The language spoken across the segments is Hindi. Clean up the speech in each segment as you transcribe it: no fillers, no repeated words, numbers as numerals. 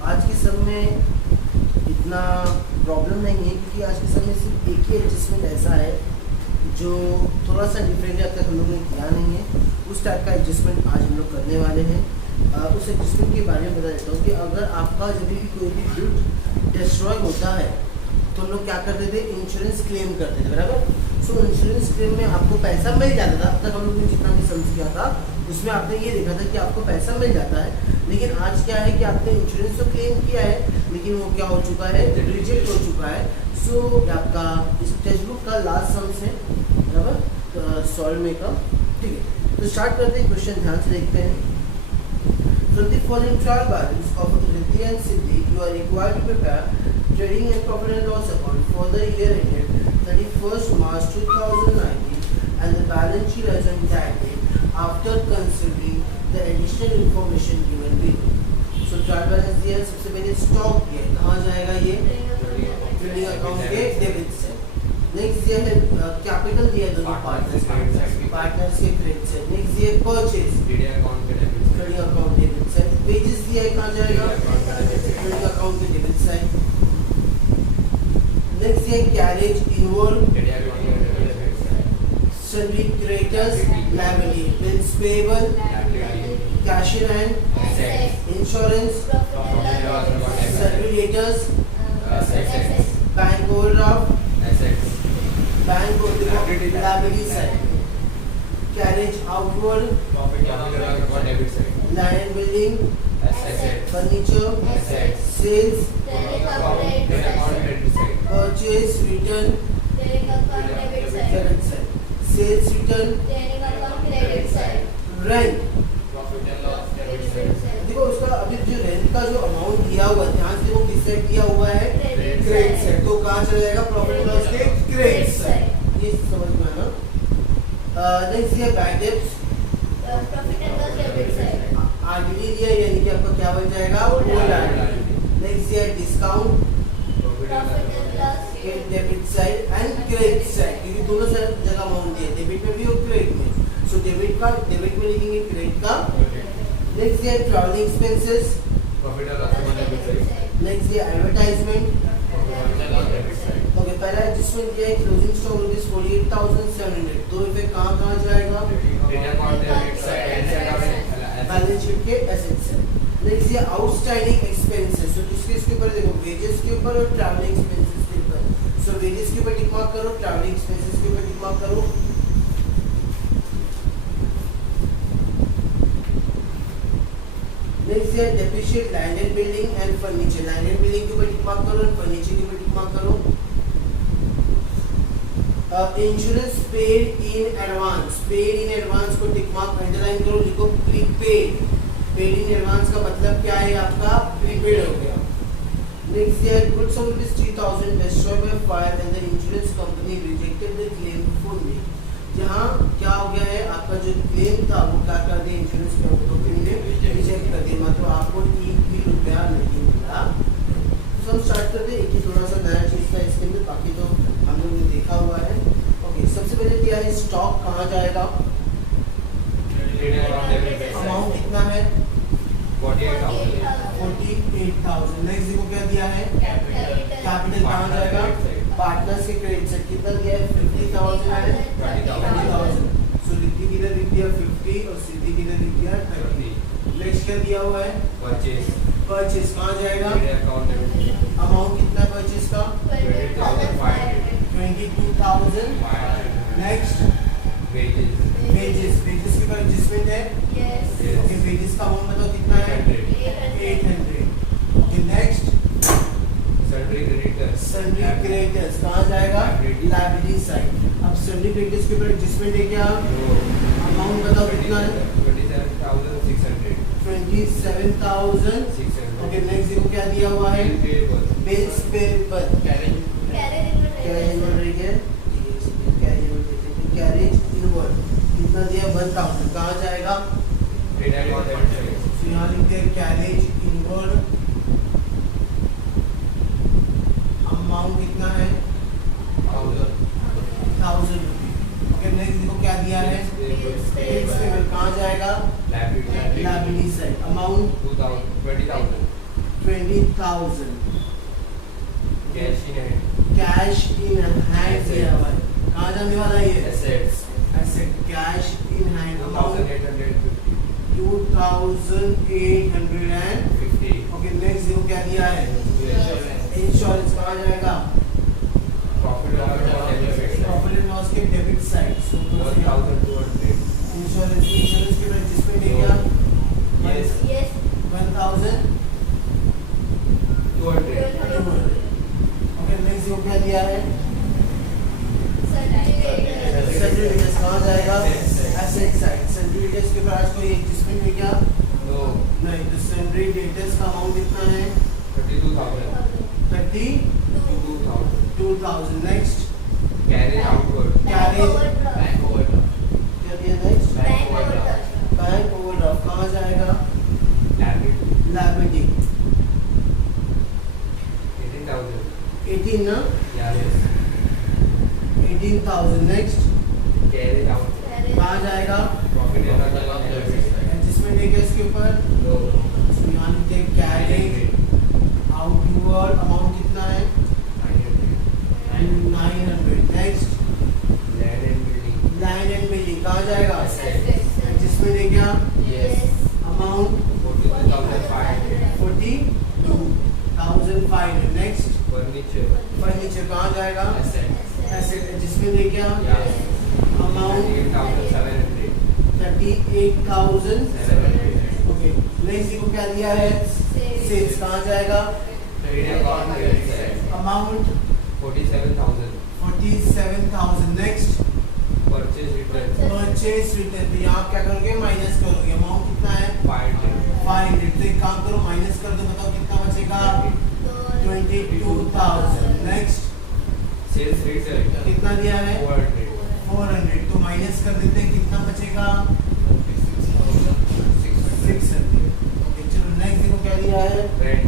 आज के समय में इतना प्रॉब्लम नहीं है, क्योंकि आज के समय में सिर्फ एक ही एडजस्टमेंट ऐसा है जो थोड़ा सा डिफरेंट है, अब तक हम लोगों ने किया नहीं है। उस टाइप का एडजस्टमेंट आज हम लोग करने वाले हैं। उस एडजस्टमेंट के बारे में बता देता हूँ कि अगर आपका जब भी कोई भी बिल्ड डिस्ट्रॉय होता है तो हम लोग क्या करते थे, इंश्योरेंस क्लेम करते थे, बराबर। सो इंश्योरेंस क्लेम में आपको पैसा मिल जाता था। अब तक हम लोग ने जितना भी समझ किया था उसमें आपने ये देखा था कि आपको पैसा मिल जाता है। लेकिन आज क्या है कि आपने इंश्योरेंस तो क्लेम किया है, लेकिन वो क्या हो चुका है, रिजेक्ट हो चुका है। सो आपका इस टेक्स्ट बुक का लास्ट सम्स है, बराबर, सॉल्व में का, ठीक है। तो स्टार्ट करते हैं, क्वेश्चन ध्यान से देखते हैं। From the following trial balance of Riddhi and Siddhi, you are required to prepare trading and profit and loss account for the year ended 31st March 2019 and the balance sheet as on that date after considering the additional information given below. So trial balance दिया, सबसे पहले स्टॉक दिया, कहाँ जाएगा ये, ट्रेडिंग अकाउंट के डेबिट से। नेक्स्ट दिया है कैपिटल दिया दोनों पार्टनर्स के क्रेडिट से। नेक्स्ट दिया परचेज, ट्रेडिंग अकाउंट के डेबिट से। वेजेस दिया है, कहाँ जाएगा, ट्रेडिंग अकाउंट के डेबिट साइड। नेक्स्ट दिया carriage inward, sundry creditors, liability, bills payable, cash in hand, insurance, sundry debtors, bank overdraft, bank liability side, carriage outward, land and building, furniture, sales, purchase, return, credit side, sales return, rent. देखो उसका अभी जो रेंट का जो अमाउंट दिया हुआ है, ध्यान से वो किस साइड दिया हुआ है, क्रेडिट साइड। तो कहाँ चला जाएगा, प्रॉफिट एंड लॉस के क्रेडिट साइड। ये समझ में आना। नेक्स्ट दिया bad debts, profit and loss debit side, RDD दिया, यानी कि आपका क्या बन जाएगा, वो आरडीडी। नेक्स्ट दिया discount, profit and loss debit side and credit side, क्योंकि दोनों साइड जगह अमाउंट दिया, डेबिट में भी और क्रेडिट में। सो डेबिट का डेबिट में लिखेंगे, क्रेडिट का। नेक्स्ट दिया travelling expenses, profit and loss में डेबिट साइड। नेक्स्ट दिया advertisement. Profit and loss debit side. Okay, पहला एडजस्टमेंट किया है, क्लोजिंग स्टॉक रुपीज 48,700। दो इफेक्ट कहाँ जाएगा, trading account debit side, balance sheet के एसेट से। नेक्स्ट ये आउटस्टैंडिंग एक्सपेंसेस, तो किसके ऊपर देखो, वेजेस के ऊपर और ट्रैवलिंग एक्सपेंसेस के ऊपर। सो वेजेस के ऊपर टिक मार्क करो, ट्रैवलिंग एक्सपेंसेस के ऊपर टिक मार्क करो। नेक्स्ट ये depreciate land and building and furniture, land and building के ऊपर टिक मार्क करो और फर्नीचर के ऊपर टिक मार्क करो। Insurance paid in advance, paid in advance को टिक मार्क अंडरलाइन करो, लिखो प्रीपेड। पेड इन एडवांस का मतलब क्या है, आपका प्रीपेड हो गया। Next year goods of rupees 3,000 destroyed by fire and the insurance company rejected the claim fully. जहाँ क्या हो गया है, आपका जो क्लेम था वो क्या कर दिया, इंश्योरेंस कंपनी ने रिजेक्ट कर दिया, मतलब आपको एक भी रुपया नहीं मिला। तो हम स्टार्ट करते हैं, एक ही थोड़ा सा नया चीज़ था इसके अंदर, बाकी तो हम लोग ने देखा हुआ है। ओके, सबसे पहले दिया है स्टॉक कहाँ जाएगा, अमाउंट कितना है, 48,000। नेक्स्ट देखो क्या दिया है, कैपिटल कहाँ जाएगा, पार्टनर्स के क्रेडिट से कितना दिया है, 50,000 है, 20,000। सो रिद्धि किधर लिख दिया 50 और सिद्धि किधर लिख दिया 30। नेक्स्ट क्या दिया हुआ है, परचेज, परचेज कहाँ जाएगा, ट्रेडिंग अकाउंट डेबिट, अमाउंट कितना है परचेज का, 22,500। 22,000। नेक्स्ट वेजेस, वेजेस, वेजेस के ऊपर एडजस्टमेंट है। ओके, वेजेस का अमाउंट बताओ कितना है, 800। Okay, next sundry creditors, sundry creditors कहाँ जाएगा, लायबिलिटी साइड। अब सन्ड्री क्रेडिटर्स के ऊपर एडजस्टमेंट है क्या, अमाउंट बताओ कितना है, 27,600। 27,600। ओके, नेक्स्ट देखो क्या दिया हुआ है, बिल्स पेएबल, कैरेज इनवर्ड है, कैरेज इनवर्ड कितना दिया, 1,000 कहाँ जाएगा, ट्रेडिंग अकाउंट डेबिट साइड। तो यहाँ लिखते हैं कैरेज इनवर्ड, अमाउंट कितना है, 1,000 रुपये। ओके, नेक्स्ट देखो क्या दिया है, बिल्स पेएबल कहाँ जाएगा, liability side, amount 20,000। 20,000 Cash in hand. Cash in hand दिया हुआ है, कहाँ जाने वाला है ये? Assets. Asset cash in hand 2,850. 2,850. Okay next zero क्या दिया है? इंश्योरेंस कहाँ जाएगा? Profit and loss debit side. Profit and loss के डेबिट साइड। 1,200. इंश्योरेंस के बाद जिसमें दे गया Yes. Yes. 200. 1,200। Okay next zero क्या दिया है? Certificate. सर्टिफिकेट्स कहाँ जाएगा? Asset side. Asset side. Certificates के बाद कोई एडजस्टमेंट है क्या? No. नहीं। तो सैलरी डेटर्स का अमाउंट कितना है? 32,000. 32,000। Next Carry outward. Carriage. Bank overdraft. क्या दिया next? Bank overdraft. Bank overdraft कहाँ जाएगा? Liability. लायबिलिटी 18,000. 18 ना? Yeah. Yes. 18,000। Next Carry out. कहाँ जाएगा? Profit and loss debit side. Adjustment है क्या इसके ऊपर? No. So यहाँ लिखते हैं कैरिंग आउटवर्ड अमाउंट कितना है? 900। Next Land and building. Land and building कहाँ जाएगा? Asset. एडजस्टमेंट है क्या? Yes. Amount 42,500. 42,500। Next Furniture. Furniture कहाँ जाएगा? Asset. एसेट एडजस्टमेंट है क्या? Yes. अमाउंट 38,700. 38,000। 700. ओके नेक्स्ट को क्या दिया है? सेल्स कहाँ जाएगा? Trade account debit side. Amount 47,000. 47,000। Next Purchase return. Purchase return. तो यहाँ क्या करोगे? माइनस करोगे। अमाउंट कितना है? 500. 500। तो एक काम करो माइनस कर दो, बताओ कितना बचेगा? 22,000। Next Sales return. कितना दिया है? 400. 400। तो माइनस कर देते हैं, कितना बचेगा? 600। ओके चलो नेक्स्ट देखो क्या दिया है? Rent.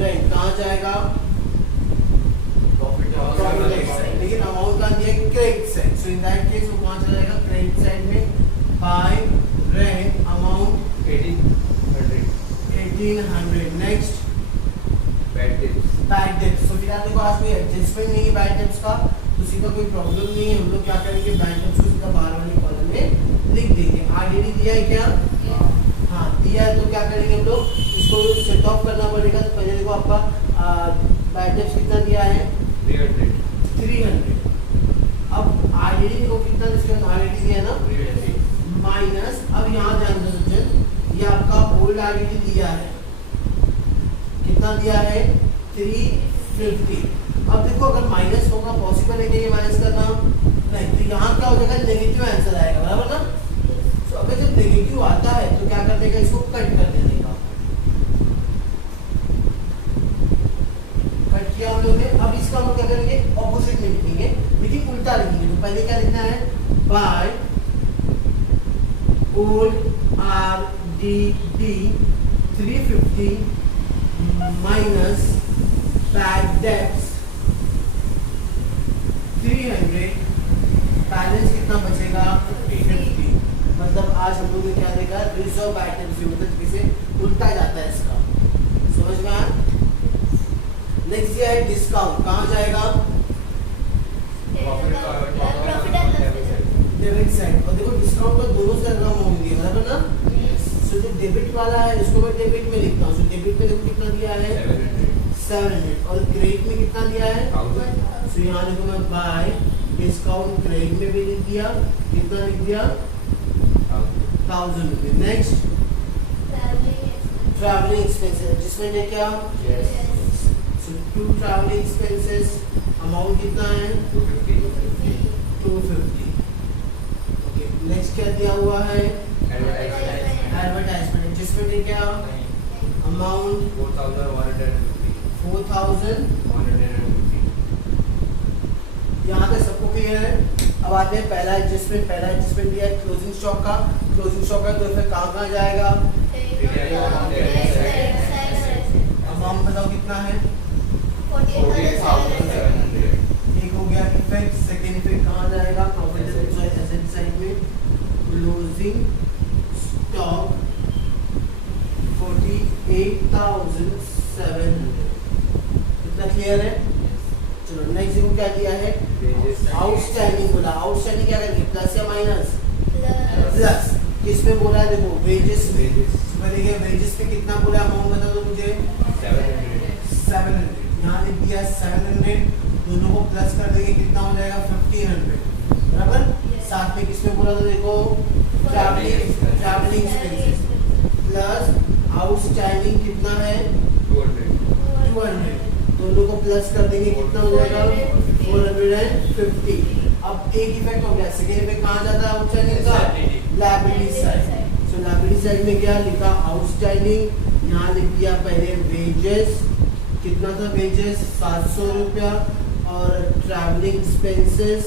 रेंट कहाँ जाएगा? Profit and loss profit debit side. side. लेकिन अमाउंट का दिया है credit side. So in that case वो कहाँ चला जाएगा? क्रेडिट साइड में। Bye rent amount 1,800. 1,800। Next Bad debts. Bad debts. तो फिलहाल देखो आज कोई एडजस्टमेंट नहीं है बैड डेब्ट्स का, तो सीधा कोई प्रॉब्लम नहीं है। हम लोग क्या करेंगे? बैड डेब्ट्स को सीधा बाहर वाले कॉलम में लिख देंगे। आरडीडी दिया है क्या? हाँ दिया है। तो क्या करेंगे हम लोग? इसको सेट ऑफ करना पड़ेगा। तो पहले देखो आपका बैड डेब्ट्स कितना दिया है? 300. 300। अब आरडीडी देखो कितना इसके आरडीडी दिया है ना? 380. माइनस, अब यहाँ ध्यान दो सज्जन, ये आपका ओल्ड आरडीडी दिया है, कितना दिया है? 350। अब देखो अगर माइनस होगा, पॉसिबल है कि ये माइनस करना? नहीं। तो यहाँ क्या हो जाएगा? नेगेटिव आंसर आएगा, बराबर ना? तो अगर जब नेगेटिव आता है तो क्या करने का? इसको कट कर देने का। कट किया हम लोग ने। अब इसका हम लोग क्या करेंगे? ऑपोजिट में लिखेंगे, लेकिन उल्टा लिखेंगे। तो पहले क्या लिखना है? By old RDD 350 minus bad debts 300, balance कितना बचेगा? 50। मतलब आज हम लोग ने क्या देखा? रिजर्व बैड डेब्ट्स, मतलब किसे उल्टा जाता है इसका। समझ में आया? नेक्स्ट ये है डिस्काउंट, कहाँ जाएगा? Profit and Profit and loss loss debit side. Debit side. और देखो डिस्काउंट का दोनों से रकम होंगी, बराबर ना? सो जो डेबिट वाला है उसको मैं डेबिट में लिखता हूँ। सो डेबिट में देखो कितना दिया है? 700। और क्रेडिट में कितना दिया है? 1,000. सो यहाँ देखो मैं बाय डिस्काउंट क्रेडिट में भी लिख दिया, कितना लिख दिया? 1,000 रुपये। नेक्स्ट ट्रैवलिंग एक्सपेंसेस, जिसमें ये क्या? Yes. So to travelling expenses amount कितना है? 250. 250। ओके नेक्स्ट क्या दिया हुआ है? Advertisement. एडवर्टाइजमेंट, जिसमें ये क्या? अमाउंट 4,150. 4,150। यहाँ तक सबको क्लियर है? अब आते हैं पहला एडजस्टमेंट दिया है क्लोजिंग स्टॉक का। क्लोजिंग स्टॉक का तो फिर कहाँ जाएगा? अमाउंट बताओ कितना है? 48,700. एक हो गया इफेक्ट। सेकेंड इफेक्ट कहाँ जाएगा? Profit and loss asset side में। Closing stock 48,700 700। इतना क्लियर है? चलो नेक्स्ट देखो क्या दिया है, आउटस्टैंडिंग बोला। आउटस्टैंडिंग क्या करेंगे, प्लस या माइनस? प्लस। किसमें बोला है, देखो वेजेस में। देखिए वेजेस पे कितना बोला, अमाउंट बता दो मुझे। 700। यहाँ लिख दिया 700, दोनों को प्लस कर देंगे कितना हो जाएगा, 1500, बराबर। साथ में किसमें बोला था, देखो ट्रैवलिंग एक्सपेंसेस प्लस आउटस्टैंडिंग कितना है, 200, दोनों को प्लस कर देंगे कितना हो जाएगा, 450। अब एक इफेक्ट हो गया, सेकेंड इफेक्ट कहाँ जाता है आउटस्टैंडिंग का, लायबिलिटी साइड। सो लायबिलिटी साइड में क्या लिखा, आउटस्टैंडिंग, यहाँ लिख दिया पहले वेजेस, कितना था वेजेस, 700 रुपया, और ट्रैवलिंग एक्सपेंसेस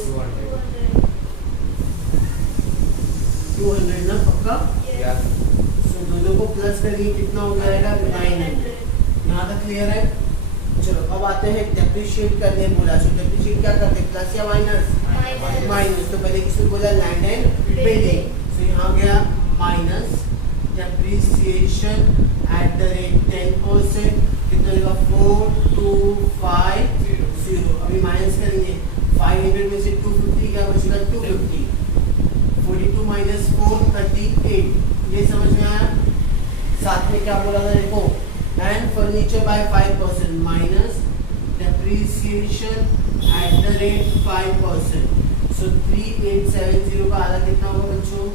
200 ना पक्का। सो दोनों को प्लस करेंगे कितना हो जाएगा, 900। यहाँ तक क्लियर है? चलो अब आते हैं डेप्रिशिएट करने बोला। सो डेप्रिशिएट क्या करते हैं, प्लस या माइनस? माइनस। तो पहले किसने बोला, लैंड एंड बिल्डिंग। सो यहाँ गया minus depreciation at the rate 10%, कितना होगा, 4250। अभी माइनस करेंगे, 500 में से 250 क्या बचेगा, 250। 42 माइनस 4 38। ये समझ में आया? साथ में क्या बोला था देखो, and furniture bye 5% minus depreciation at the rate 5%। सो 3870 का आधा कितना होगा बच्चों,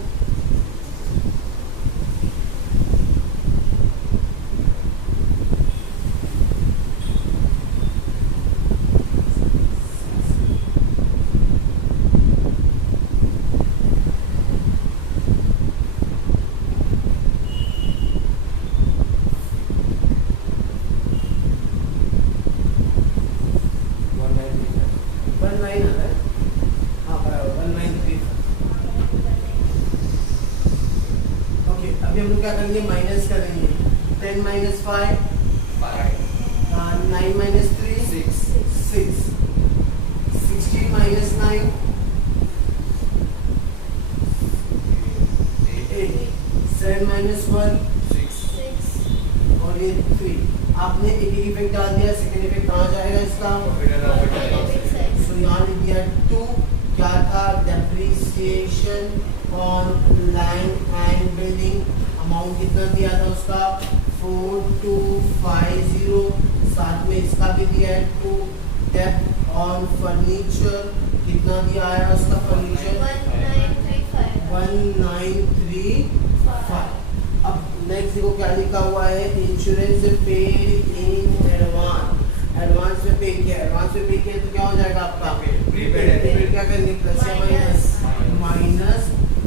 19 है, हाँ बराबर 1935। ओके अभी हम लोग क्या करेंगे, माइनस करेंगे, 10 माइनस 5 9 माइनस 3 6 16 माइनस 9 8 7 माइनस 1 और ये 3। आपने एक इफेक्ट डाल दिया, सेकंड इफेक्ट कहाँ जाएगा इसका, सो यहाँ लिख दिया 2। क्या था, depreciation on land and building, amount कितना दिया था उसका, 4250। साथ में इसका भी दिया है 2। डेप्थ ऑन फर्नीचर कितना दिया है उसका, फर्नीचर 1935। अब नेक्स्ट देखो क्या लिखा हुआ है, insurance paid in advance. Advance में पे किया, एडवांस में पे किया तो क्या हो जाएगा आपका, प्रीपेड। क्या करेंगे, प्लस या माइनस, माइनस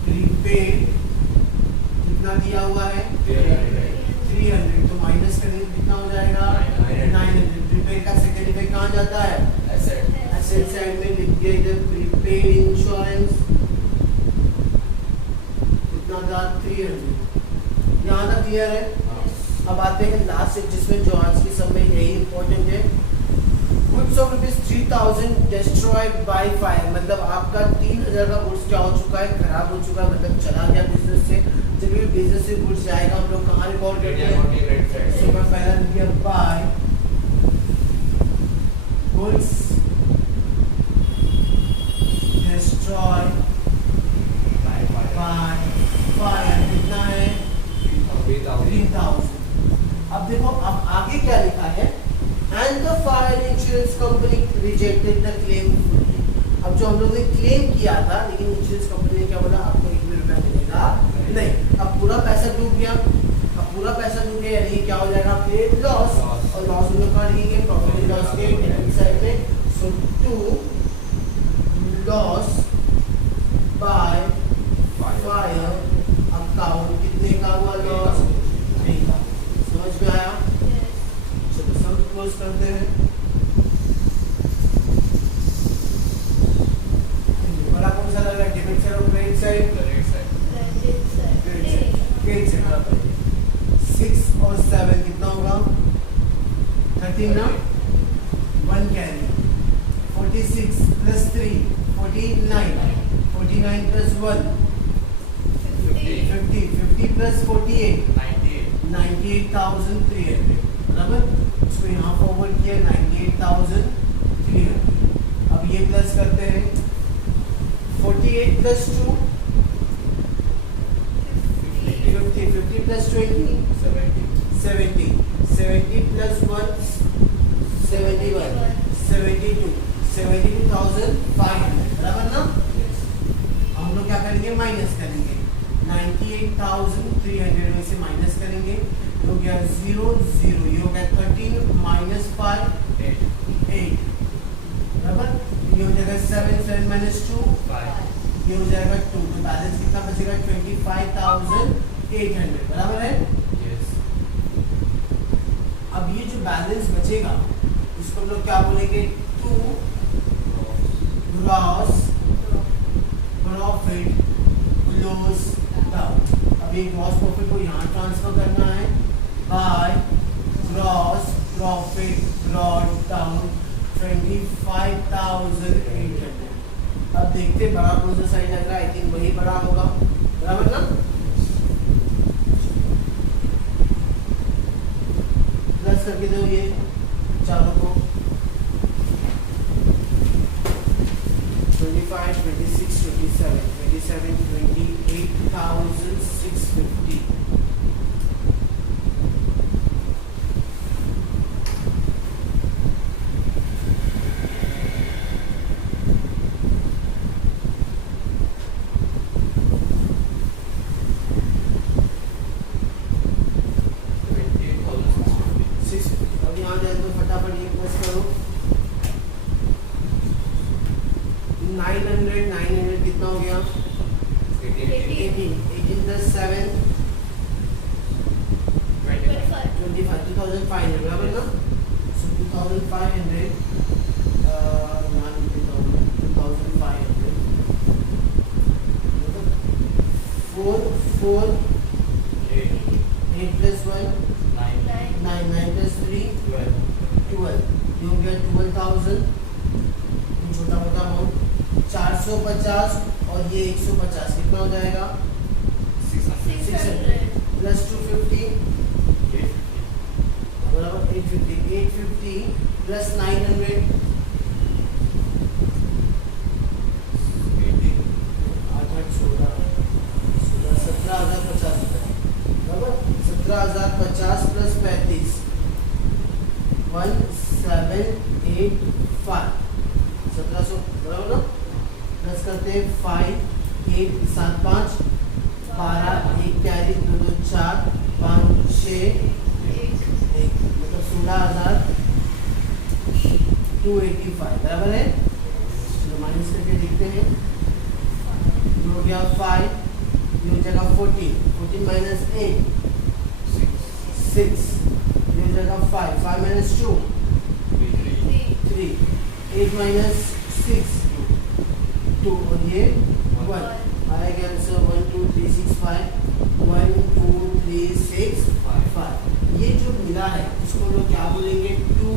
प्रीपेड कितना दिया हुआ है, 300, तो माइनस करेंगे कितना हो जाएगा, 900। प्रीपेड का सेकंड इफेक्ट कहाँ जाता है, एसेट साइड में लिख दिया इधर, प्रीपेड इंश्योरेंस कितना था, 300। यहाँ तक क्लियर है? अब आते हैं लास्ट एडजस्टमेंट, जो आज की सब में यही इंपॉर्टेंट है। Goods of ₹3000 destroyed by fire, मतलब आपका 3000 का गुड्स क्या हो चुका है, खराब हो चुका है, मतलब चला गया बिजनेस से। जब भी बिजनेस से गुड्स जाएगा हम लोग कहाँ रिकॉर्ड करते हैं, सो मैं पहला लिख दिया by goods destroyed by fire, कितना है, 3000। अब देखो अब आगे क्या लिखा है, and the fire insurance company rejected the claim. अब जो हम लोग ने क्लेम किया था, लेकिन इंश्योरेंस कंपनी ने क्या बोला, आपको 1 रुपया मिलेगा नहीं। अब पूरा पैसा डूब गया, अब पूरा पैसा डूब गया यानी क्या हो जाएगा, पेड लॉस। और लॉस हम लोग कहाँ लिखेंगे, प्रॉफिट एंड लॉस के साइड में। सो 2 लॉस बाय फायर अकाउंट, कितने का हुआ लॉस, 3 का। समझ में आया? चलो सब क्लोज करते हैं। बड़ा कौन सा लग रहा है, डेबिट साइड और क्रेडिट साइड, क्रेडिट साइड। 6 और 7 कितना होगा, 13 ना, 1 कैरी, 46 प्लस 3 49, 49 प्लस 1 50 प्लस 48 98,300, बराबर। है 98,300। अब ये प्लस करते हैं 48 प्लस 2 50, 50 प्लस 20 70, 70 प्लस 1 71, 72, 72,500 बराबर ना। हम लोग क्या करेंगे माइनस करेंगे 98,300 में से माइनस करेंगे तो गया 0 0 ये हो गया 13 माइनस 5 8 बराबर। ये हो जाएगा 7 7 माइनस 2 ये हो जाएगा 2 तो बैलेंस कितना बचेगा 25,800 बराबर है। अब ये जो बैलेंस बचेगा इसको हम लोग क्या बोलेंगे to gross profit close down. अब ये ग्रॉस प्रॉफिट को यहाँ ट्रांसफर करना है by gross profit brought down 25,800। अब देखते बड़ा कौन सा साइन लग रहा है। आई थिंक वही बड़ा होगा बराबर ना। प्लस करके दो ये चारों को 25 26 27 27 28,650 अब यहाँ जाए तो फटाफट ये प्लस करो 900 कितना हो गया 18 प्लस 7 25 2,500 बराबर ना। सो 2,500 4 4 8 plus 1 9 9 plus 3 12 ये हो गया 12,000 छोटा मोटा अमाउंट 450 और ये 150 कितना हो जाएगा 600 प्लस 250 बराबर 850 प्लस 900 17,050 बराबर 17,050 प्लस 35 1785 1700 बराबर ना। प्लस करते हैं 5 8 7 5 12 1 कैरी 2 2 4 5 6 1 मतलब 16,285 बराबर है। चलो माइनस करके देखते हैं ये हो गया 5 ये हो जाएगा 14 14 माइनस 8 6 ये हो जाएगा 5 5 माइनस 2 3 8 माइनस 6 2 और ये 1 आएगा आंसर 1 2 3 6 5 1 2 3 6 5। ये जो मिला है इसको लोग क्या बोलेंगे to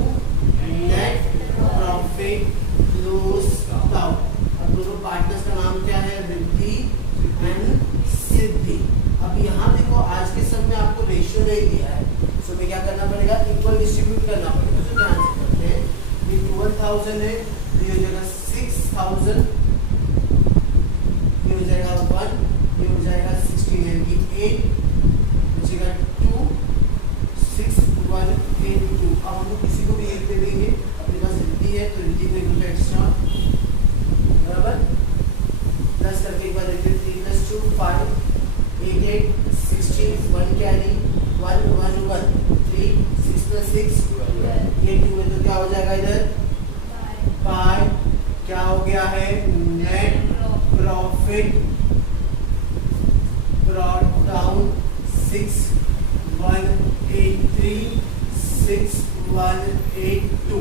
net profit close down. अब दोनों पार्टनर्स का नाम क्या है रिद्धि एंड सिद्धि। अब यहाँ देखो आज के सब में आपको रेशियो नहीं दिया है सो में क्या करना पड़ेगा इक्वल डिस्ट्रीब्यूट करना पड़ेगा। तो ध्यान से करते हैं ये 12,000 है तो ये हो जाएगा 6,000 ये हो जाएगा 1 ये हो जाएगा 16 यानी 8 बचेगा 2 6 1 8 2। अब हम लोग किसी को भी 1 दे देंगे अपने पास रिद्धि है तो रिद्धि को एक एक्स्ट्रा बराबर प्लस करके एक बार देखते 3 प्लस 2 5 8 8 16 1 कैरी 1 1 1 3 6 प्लस 6 ये 2 में तो क्या हो जाएगा इधर 5 क्या हो गया है नेट प्रॉफिट ब्रॉट डाउन 6183 6182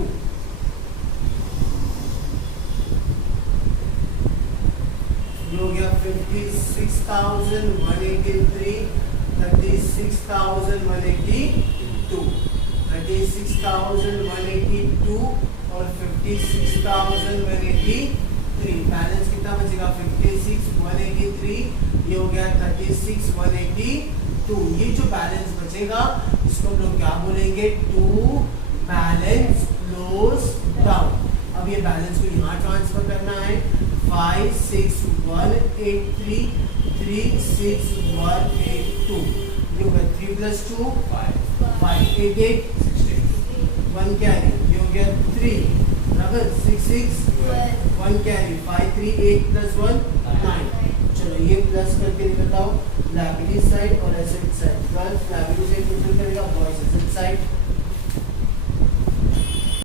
ये हो गया 56,183 36,182 36,182 और 56,183 बैलेंस कितना बचेगा 56,183 ये हो गया 36,182। ये जो बैलेंस बचेगा इसको हम लोग क्या बोलेंगे टू बैलेंस goes down. अब ये बैलेंस को यहाँ ट्रांसफर करना है. 5 6 1 8 3 3 6 1 8 2. ये हो गया 3 plus 2 5 8 8 1 carry. ये हो गया 3 बराबर 6 6 1 carry 5 3 8 plus 1 9. चलो ये प्लस करके बताओ. लाइबिलिटी साइड और asset side. 12 liability side total करेगा, बॉयज एसेट साइड.